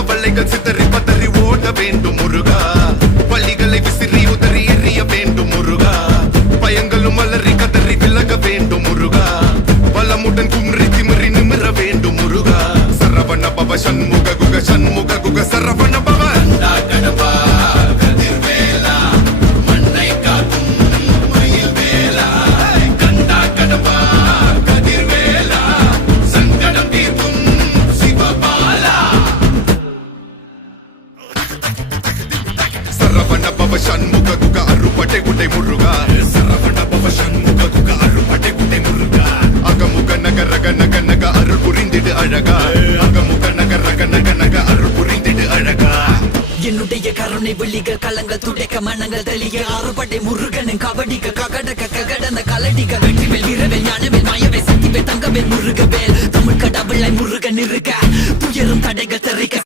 கவலைகள் சித்தறி பதறி ஓட வேண்டும் முருகா பள்ளிகளை விசிறி உதறி எறிய வேண்டும் முருகா பயங்களும் அலறி கதறி விலக வேண்டும் முருகா பலமுடன் குமரி திமிரி நிமிர வேண்டும் முருகா சரவண பவ சண்முக குக சண்முக குக சரவண பவ சரவண பவ சண்முக குக அருப்பட்டை குட்டை முருகா சரவண பவ சண்முக குக அருப்பட்டை குட்டை முருகா அகமுக நக ரக நக நக அருள் புரிந்திடு அழகா அகமுக நக ரக நக நக அருள் புரிந்திடு அழகா என்னுடைய கருணை வெள்ளிக கலங்கள் துடைக்க மனங்கள் தெளிய ஆறுபடை முருகனின் கபடிக்க ககடக்க ககடந்த கலடிக்க வெற்றிவேல் வீரவேல் ஞானவேல் மாயவே சக்திவேல் தங்கவேல் முருகவேல் தமிழ் கடவுளை முருகன் இருக்க துயரும் தடைகள் தெரிக்க